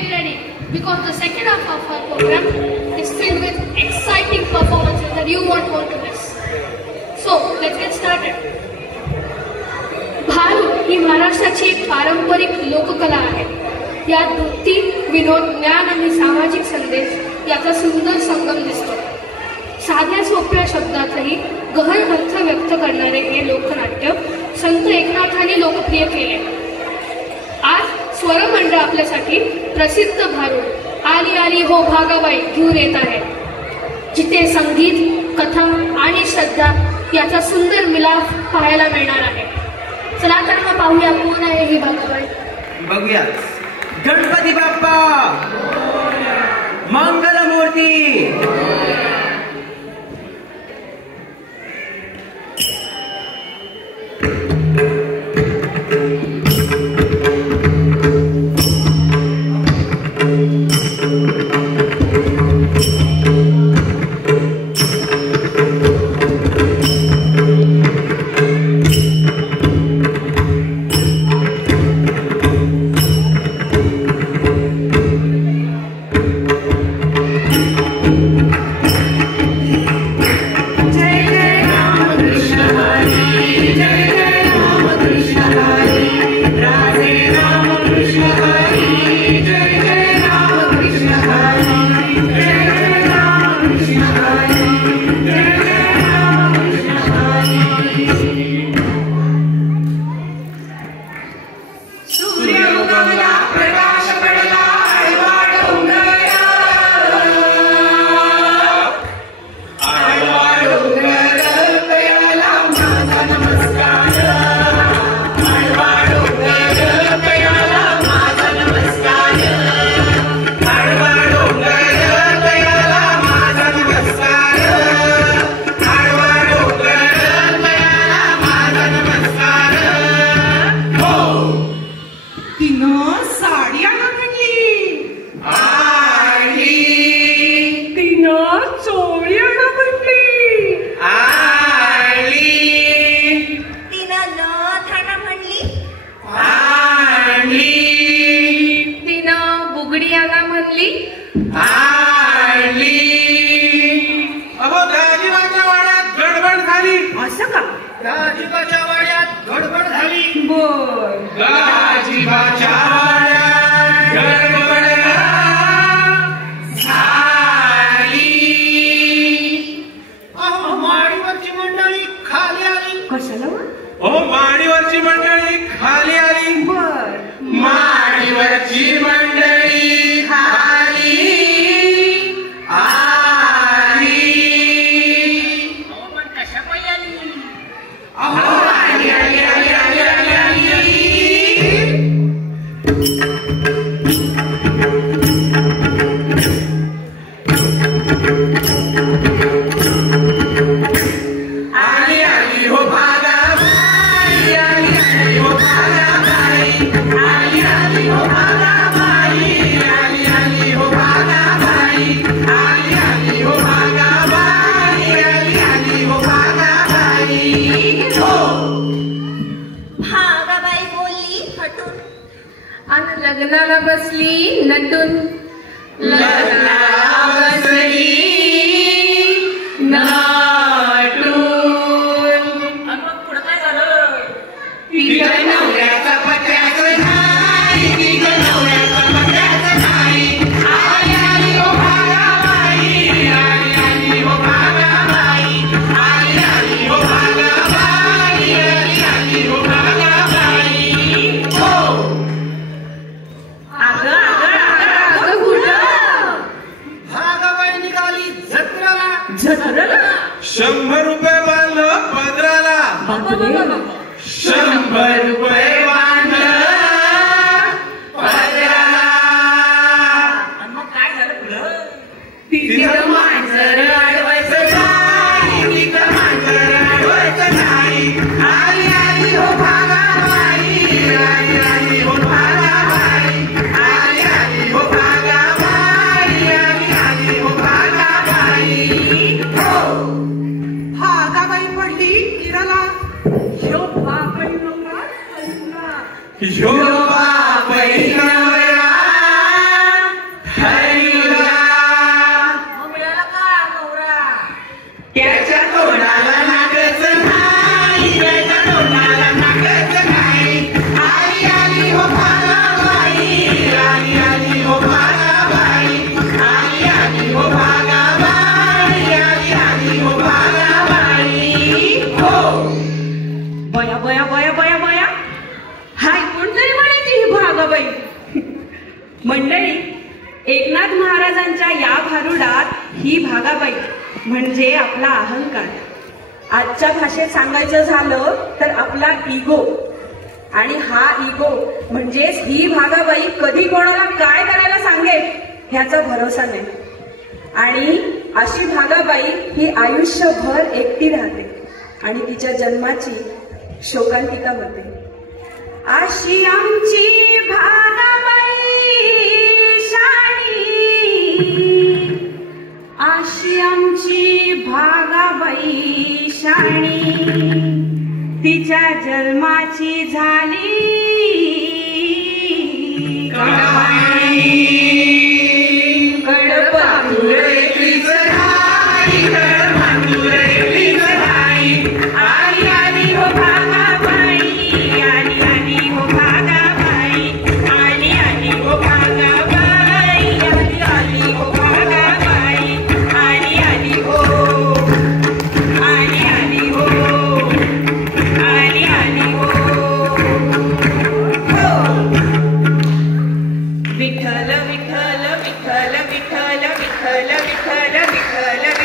get ready because the second half of our program is filled with exciting performances that you won't want to miss. So, let's get started. भारू ही महाराष्ट्राची एक पारंपरिक लोककला आहे. यात वृत्ती, विनोद, ज्ञान आणि सामाजिक संदेश याचा सुंदर संगम दिसतो. साध्या सोप्या शब्दातही गहन अर्थ व्यक्त करणारे हे लोकनाट्य संत एकनाथांनी लोकप्रिय केले. आज स्वरमंडळ आपल्यासाठी प्रसिद्ध भारू आली आली हो भागाबाई घेऊन येत आहे, जिथे संगीत, कथा आणि श्रद्धा याचा सुंदर मिलाफ पाहायला मिळणार आहे. चला तर मग पाहूया कोण आहे ही भागाबाई. बघूया. गणपती बाप्पा, मंगलमूर्ती. लग्नाला बसली नटून, लग्नाला बसली नटून. मग पुढं काय झालं? तिच्या नवऱ्याचा पत्याचं नाही, तिच्या नवऱ्याचा पत्याचं नाही. आली आली हो भागाबाई, आली आली हो भागाबाई, आली आली हो भागाबाई, आली आली हो भागाबाई. हो जत्राला 100 रुपये बांधलं पदराला, 100 रुपये बांधलं पदराला. मग काय झालं पुढं? तिथं मांजर अडवायचं नाही, तिथं मांजर अडवायचं नाही. आली आली हो भागाबाई, आली आली हो भागाबाई, आली आली हो भागाबाई, आली आली हो भागाबाई. भागाबाई पडली किराला, ह्यो बाबाई नवरा, ह्यो बाबाई नवरा. मंडळी, एकनाथ महाराजांच्या या भारुडात ही भागाबाई म्हणजे आपला अहंकार. आजच्या भाषेत सांगायचं झालं तर आपला इगो. आणि हा इगो म्हणजेच ही भागाबाई कधी कोणाला काय करायला सांगेल ह्याचा भरोसा नाही. आणि अशी भागाबाई ही आयुष्यभर एकटी राहते आणि तिच्या जन्माची शोकांतिका होते. अशी आमची भागाबाई शाणी, अशी आमची भागाबाई शाणी, तिच्या जन्माची झाली विठ्ठल विठ्ठल विठ्ठल विठ्ठल विठ्ठल विठ्ठल विठ्ठल